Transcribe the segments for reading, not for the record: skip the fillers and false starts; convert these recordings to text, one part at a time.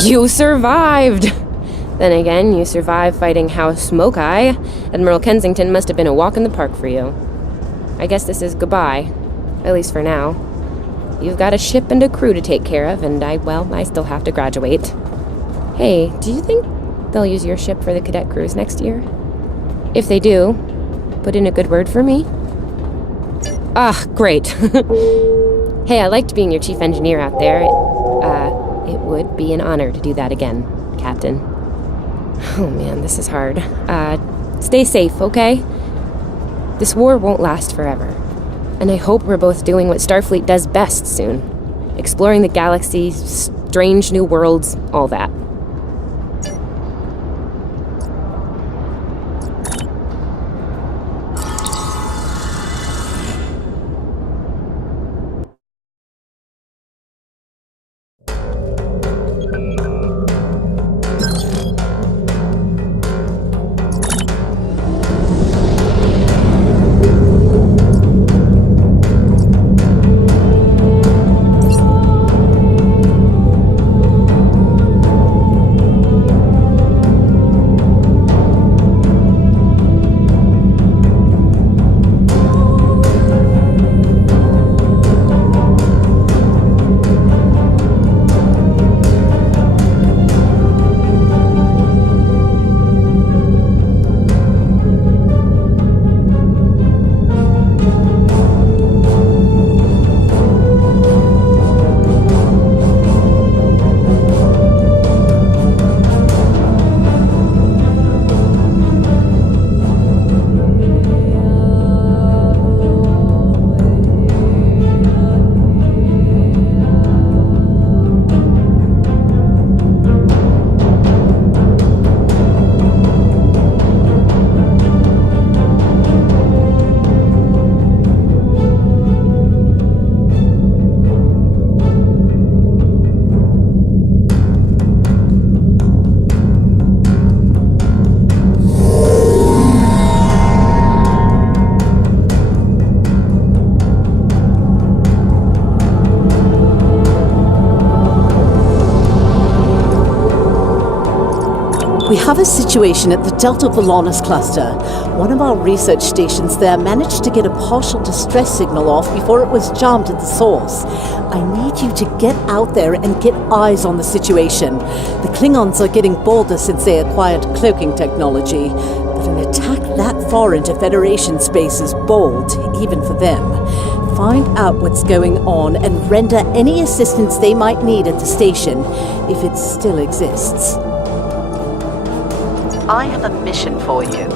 You survived! Then again, you survived fighting House Smoke-Eye. Admiral Kensington must have been a walk in the park for you. I guess this is goodbye. At least for now. You've got a ship and a crew to take care of, and I still have to graduate. Hey, do you think they'll use your ship for the cadet cruise next year? If they do, put in a good word for me. Ah, great. Hey, I liked being your chief engineer out there. It would be an honor to do that again, Captain. Oh man, this is hard. Stay safe, okay? This war won't last forever. And I hope we're both doing what Starfleet does best soon. Exploring the galaxy, strange new worlds, all that. We have a situation at the Delta Volanus cluster. One of our research stations there managed to get a partial distress signal off before it was jammed at the source. I need you to get out there and get eyes on the situation. The Klingons are getting bolder since they acquired cloaking technology, but an attack that far into Federation space is bold, even for them. Find out what's going on and render any assistance they might need at the station, if it still exists. I have a mission for you.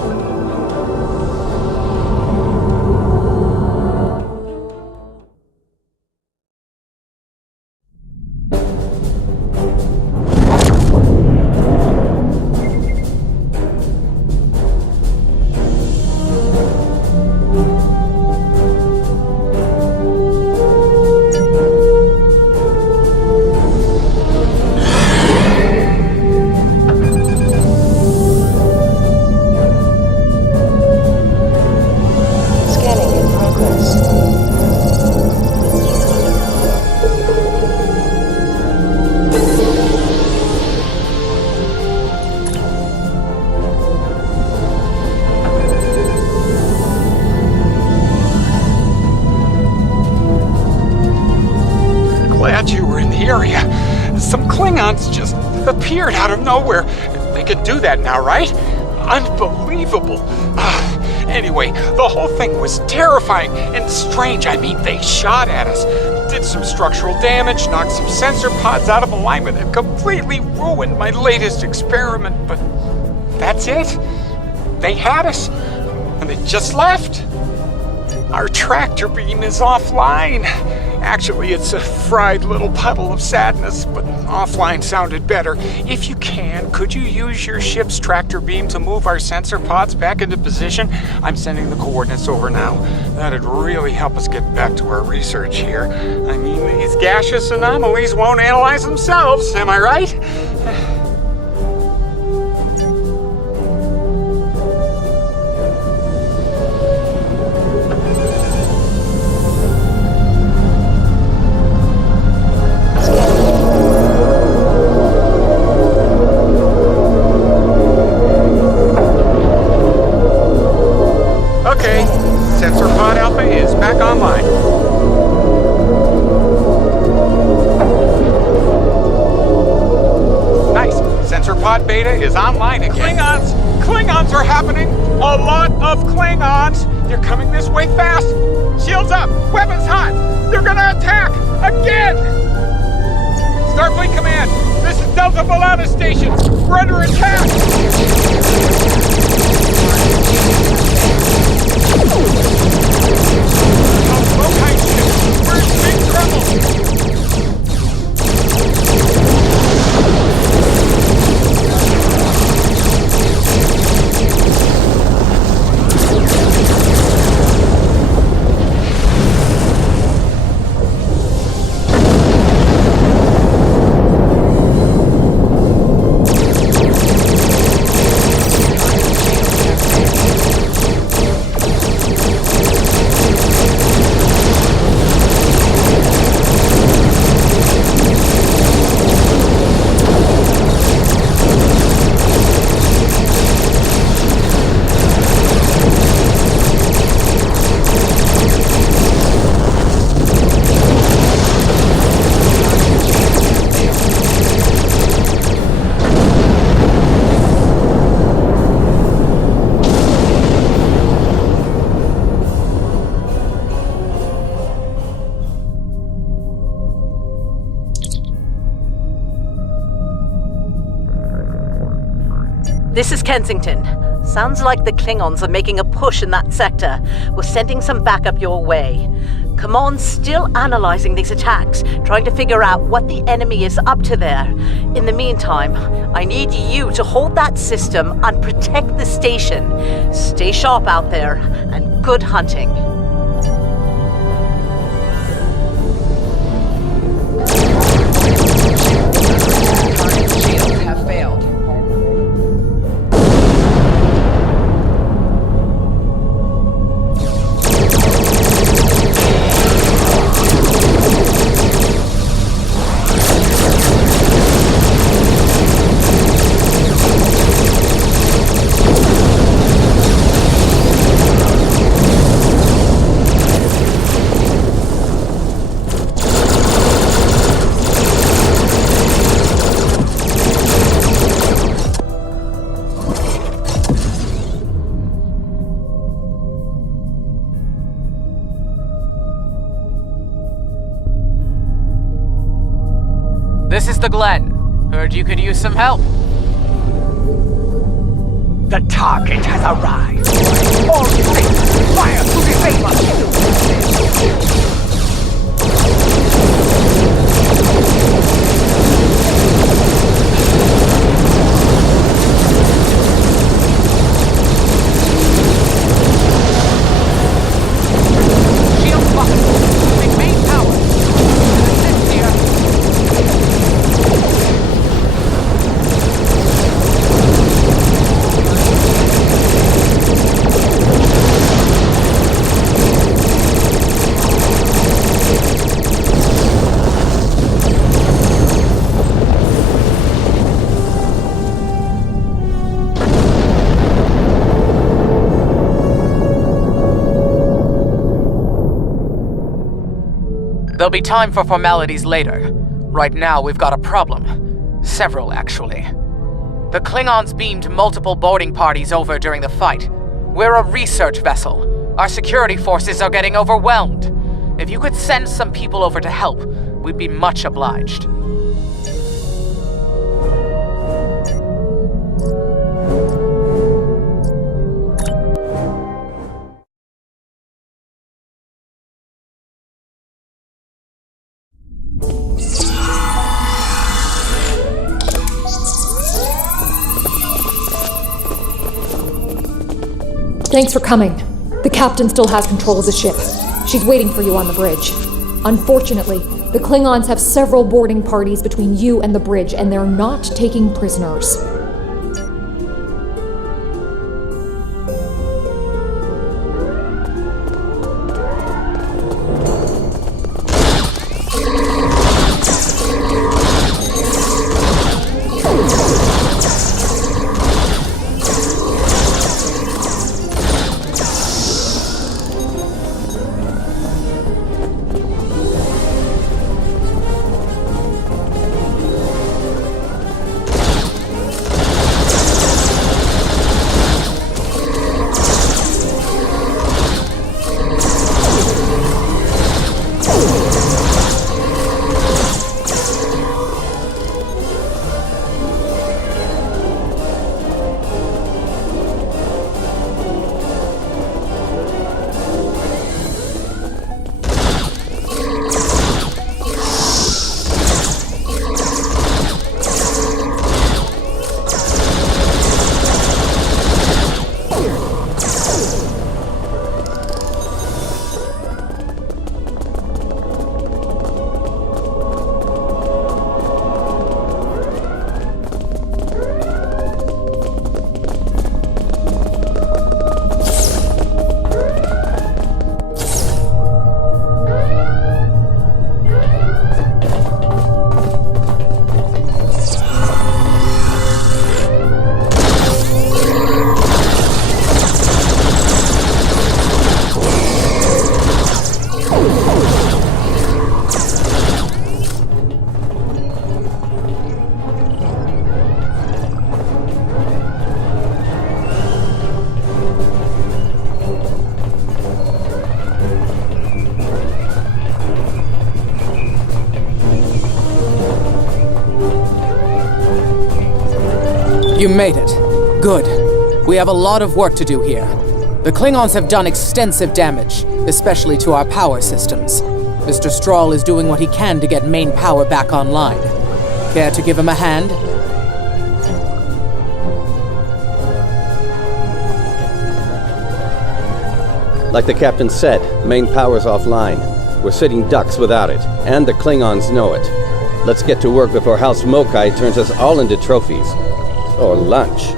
Some Klingons just appeared out of nowhere. They could do that now, right? Unbelievable. Anyway, the whole thing was terrifying and strange. I mean, they shot at us, did some structural damage, knocked some sensor pods out of alignment, and completely ruined my latest experiment. But that's it. They had us, and they just left. Our tractor beam is offline. Actually, it's a fried little puddle of sadness, but offline sounded better. If you can, could you use your ship's tractor beam to move our sensor pods back into position? I'm sending the coordinates over now. That'd really help us get back to our research here. I mean, these gaseous anomalies won't analyze themselves, am I right? Pod Alpha is back online. Nice. Sensor Pod Beta is online again. Klingons are happening! A lot of Klingons! They're coming this way fast! Shields up! Weapons hot! They're gonna attack! Again! Starfleet Command! This is Delta Volana Station! We're under attack! Smoke ship! We're in big trouble! This is Kensington. Sounds like the Klingons are making a push in that sector. We're sending some backup your way. Command's still analyzing these attacks, trying to figure out what the enemy is up to there. In the meantime, I need you to hold that system and protect the station. Stay sharp out there, and good hunting. Shields have failed. This is the Glen. Heard you could use some help. The target has arrived. All units, fire to disable. Shield bucket. Maintain power. Assist here. There'll be time for formalities later. Right now, we've got a problem. Several, actually. The Klingons beamed multiple boarding parties over during the fight. We're a research vessel. Our security forces are getting overwhelmed. If you could send some people over to help, we'd be much obliged. Thanks for coming. The captain still has control of the ship. She's waiting for you on the bridge. Unfortunately, the Klingons have several boarding parties between you and the bridge, and they're not taking prisoners. You made it. Good. We have a lot of work to do here. The Klingons have done extensive damage, especially to our power systems. Mr. Strahl is doing what he can to get main power back online. Care to give him a hand? Like the captain said, main power's offline. We're sitting ducks without it, and the Klingons know it. Let's get to work before House Mokai turns us all into trophies. Or lunch.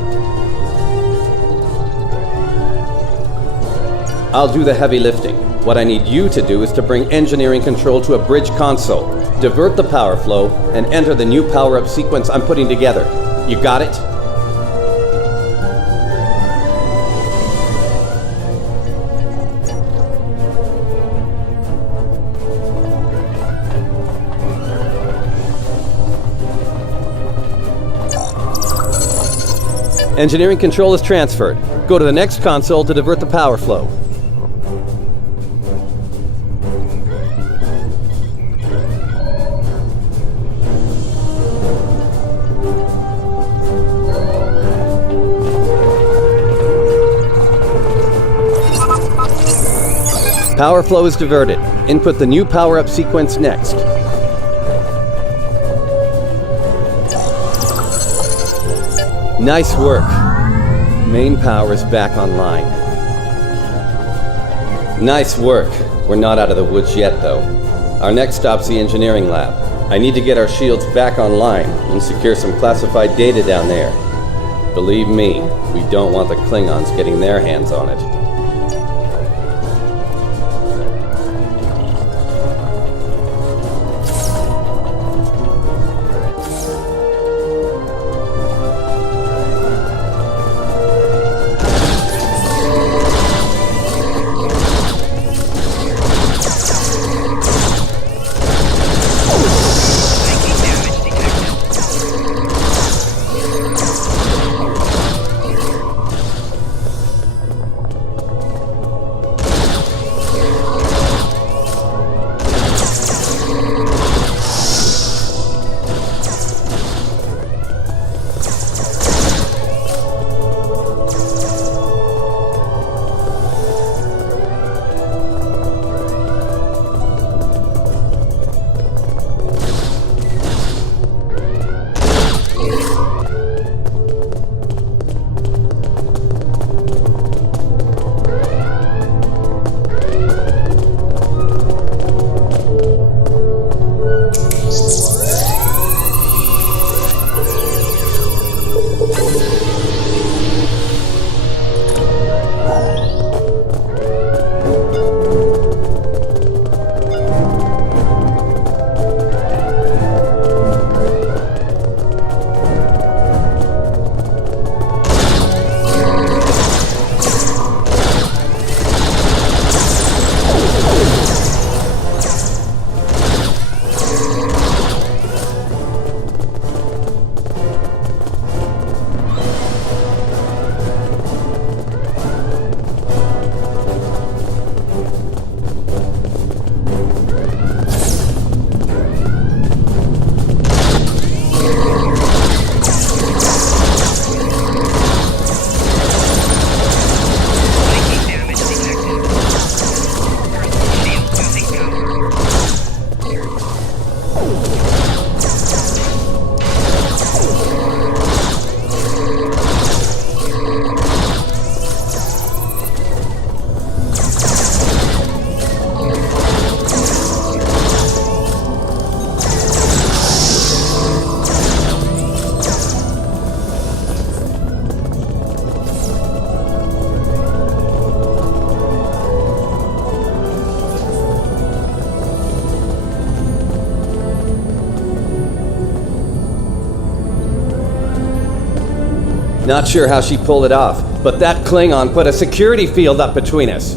I'll do the heavy lifting. What I need you to do is to bring engineering control to a bridge console, divert the power flow, and enter the new power-up sequence I'm putting together. You got it? Engineering control is transferred. Go to the next console to divert the power flow. Power flow is diverted. Input the new power-up sequence next. Nice work. Main power is back online. Nice work. We're not out of the woods yet, though. Our next stop's the engineering lab. I need to get our shields back online and secure some classified data down there. Believe me, we don't want the Klingons getting their hands on it. Not sure how she pulled it off, but that Klingon put a security field up between us.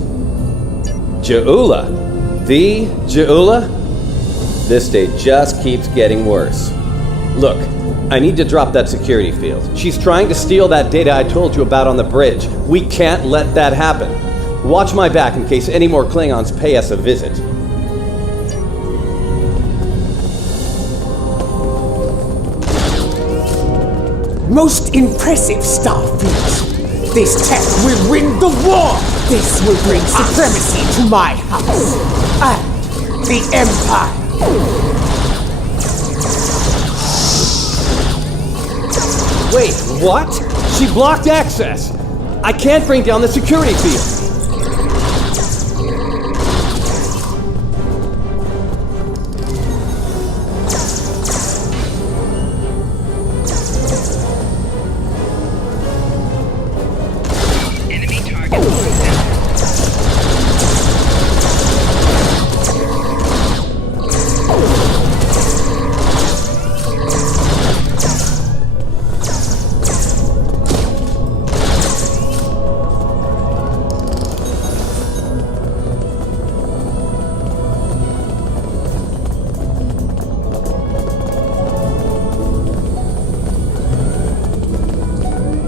Ja'ula? The Ja'ula? This day just keeps getting worse. Look, I need to drop that security field. She's trying to steal that data I told you about on the bridge. We can't let that happen. Watch my back in case any more Klingons pay us a visit. Most impressive, Starfleet. This tech will win the war! This will bring supremacy to my house and the Empire! Wait, what? She blocked access! I can't bring down the security field!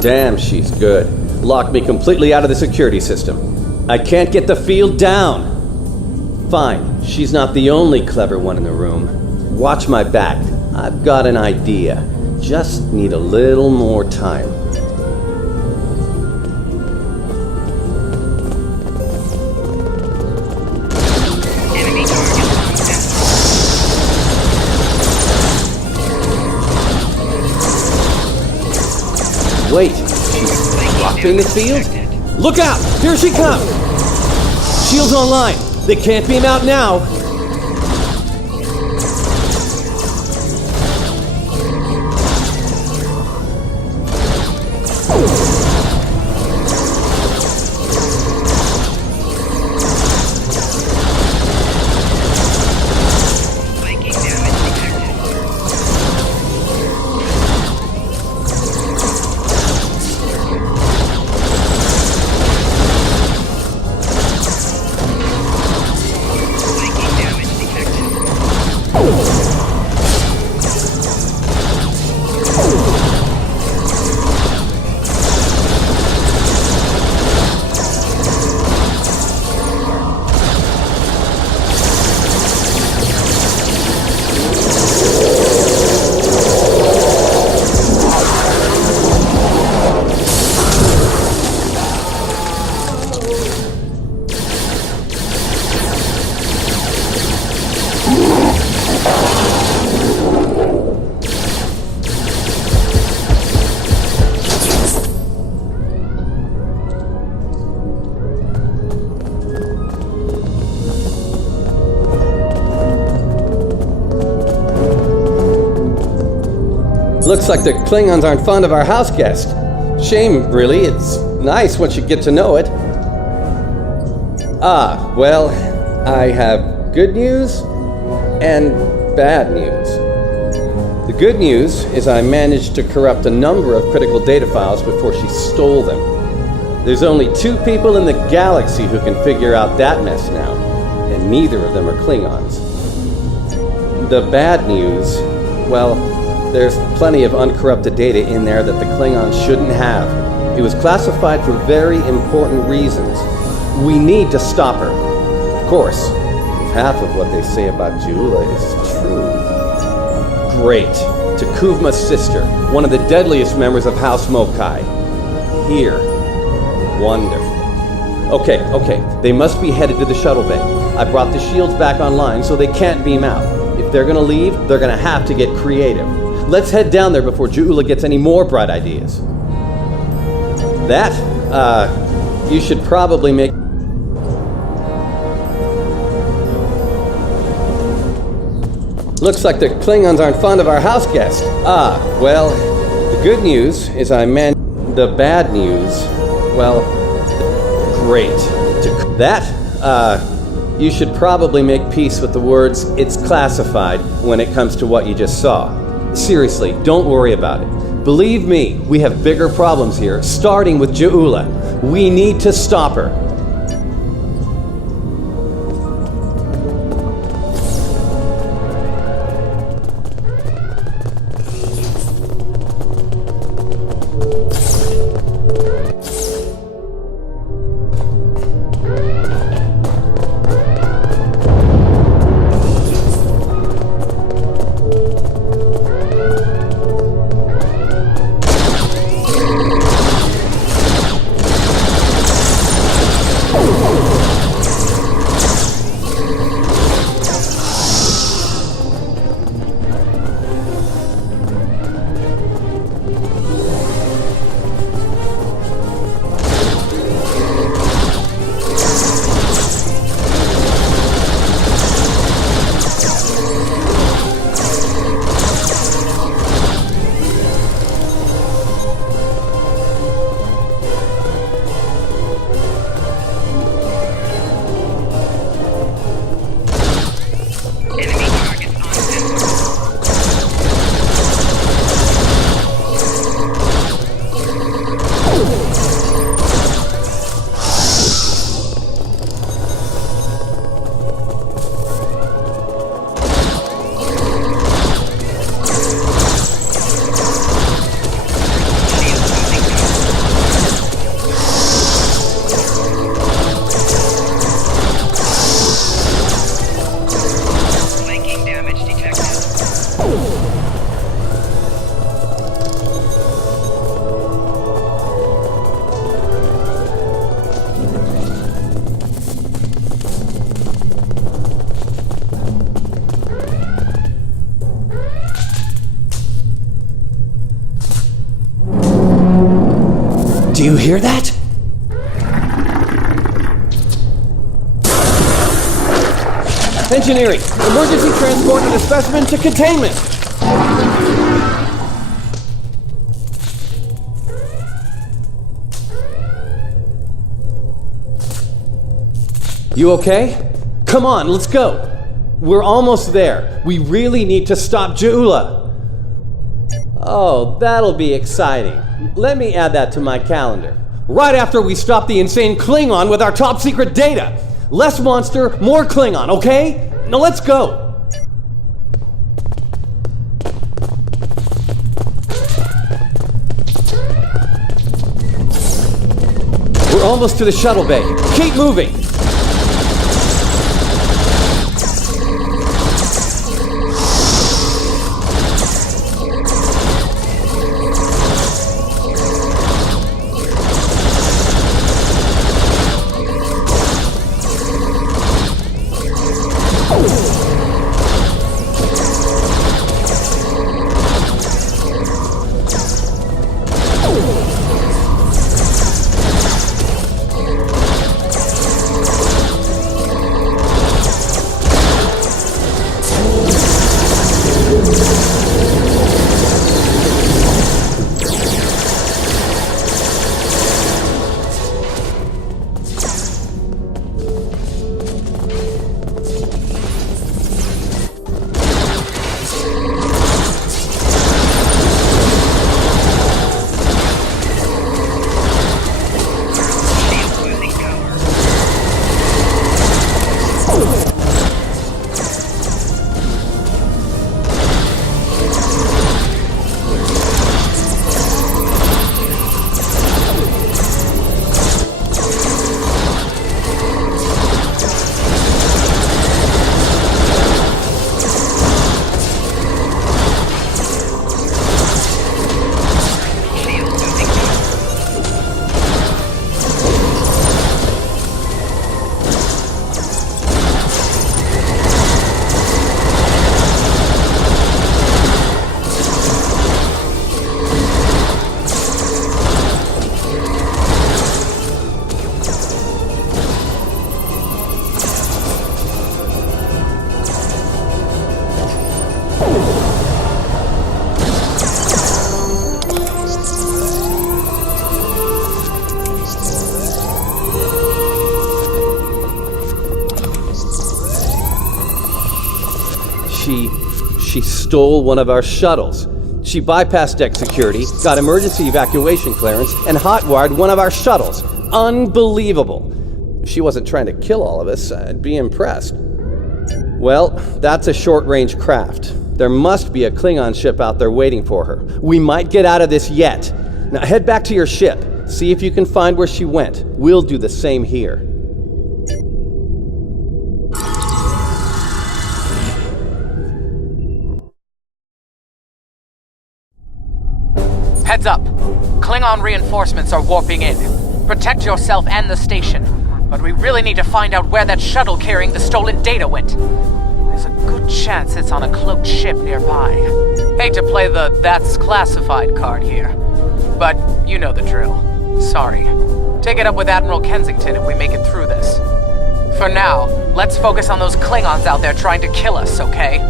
Damn, she's good. Locked me completely out of the security system. I can't get the field down. Fine, she's not the only clever one in the room. Watch my back. I've got an idea. Just need a little more time. Wait, she's blocking the field? Look out! Here she comes! Shield's online. They can't beam out now. Looks like the Klingons aren't fond of our house guest. Shame, really. It's nice once you get to know it. Ah, well, I have good news and bad news. The good news is I managed to corrupt a number of critical data files before she stole them. There's only 2 people in the galaxy who can figure out that mess now, and neither of them are Klingons. The bad news, well, there's plenty of uncorrupted data in there that the Klingons shouldn't have. It was classified for very important reasons. We need to stop her. Of course, if half of what they say about Jula is true. Great. Takuvma's sister, one of the deadliest members of House Mokai. Here. Wonderful. Okay. They must be headed to the shuttle bay. I brought the shields back online so they can't beam out. If they're gonna leave, they're gonna have to get creative. Let's head down there before Jula gets any more bright ideas. That, you should probably make... Looks like the Klingons aren't fond of our house guest. Ah, well, the good news is I meant the bad news. Well, great. You should probably make peace with the words, "it's classified," when it comes to what you just saw. Seriously, don't worry about it. Believe me, we have bigger problems here, starting with Jula. We need to stop her. hear that? Engineering! Emergency transport of the specimen to containment! You okay? Come on, let's go! We're almost there. We really need to stop Ja'ula. Oh, that'll be exciting. Let me add that to my calendar. Right after we stop the insane Klingon with our top secret data! Less monster, more Klingon, okay? Now let's go! We're almost to the shuttle bay. Keep moving! She stole one of our shuttles. She bypassed deck security, got emergency evacuation clearance, and hotwired one of our shuttles. Unbelievable. If she wasn't trying to kill all of us, I'd be impressed. Well, that's a short-range craft. There must be a Klingon ship out there waiting for her. We might get out of this yet. Now head back to your ship. See if you can find where she went. We'll do the same here. Heads up! Klingon reinforcements are warping in. Protect yourself and the station. But we really need to find out where that shuttle carrying the stolen data went. There's a good chance it's on a cloaked ship nearby. Hate to play the "that's classified" card here. But you know the drill. Sorry. Take it up with Admiral Kensington if we make it through this. For now, let's focus on those Klingons out there trying to kill us, okay?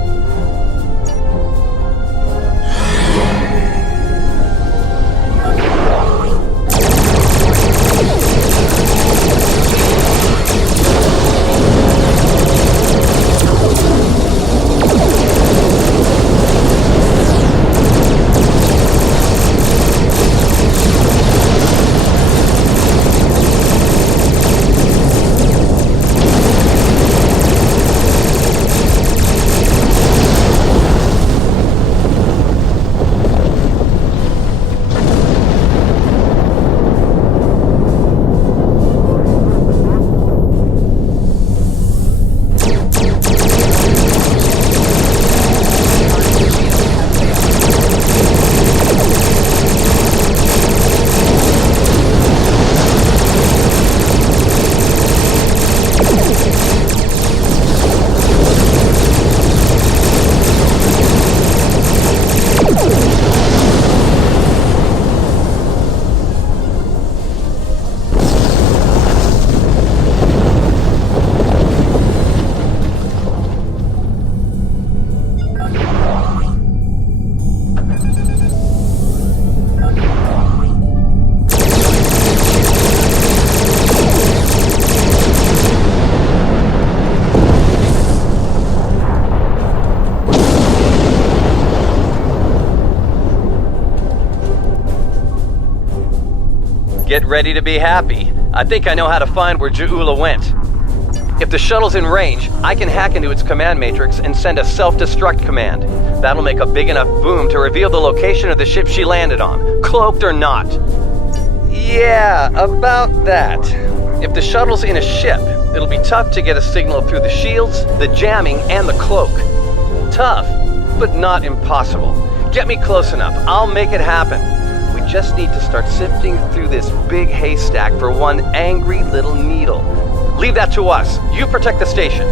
Get ready to be happy. I think I know how to find where Ja'ula went. If the shuttle's in range, I can hack into its command matrix and send a self-destruct command. That'll make a big enough boom to reveal the location of the ship she landed on, cloaked or not. Yeah, about that. If the shuttle's in a ship, it'll be tough to get a signal through the shields, the jamming, and the cloak. Tough, but not impossible. Get me close enough, I'll make it happen. We just need to start sifting through this big haystack for one angry little needle. Leave that to us. You protect the station.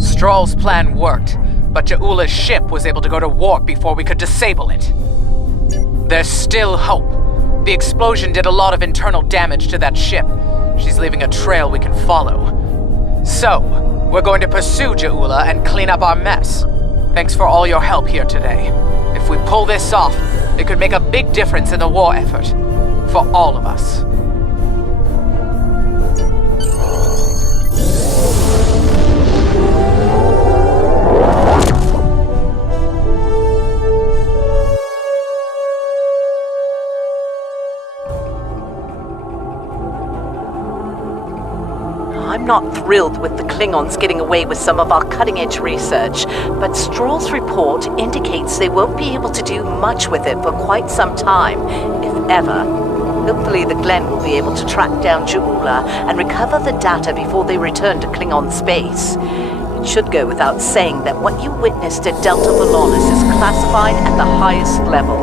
Stroll's plan worked, but Ja'ula's ship was able to go to warp before we could disable it. There's still hope. The explosion did a lot of internal damage to that ship. She's leaving a trail we can follow. So, we're going to pursue Ja'ula and clean up our mess. Thanks for all your help here today. If we pull this off, it could make a big difference in the war effort. For all of us. I'm not thrilled with the Klingons getting away with some of our cutting-edge research, but Stroll's report indicates they won't be able to do much with it for quite some time, if ever. Hopefully the Glen will be able to track down Ja'ula and recover the data before they return to Klingon space. It should go without saying that what you witnessed at Delta Valonis is classified at the highest level.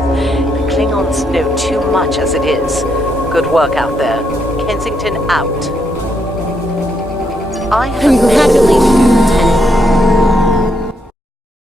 The Klingons know too much as it is. Good work out there. Kensington out. Congratulations,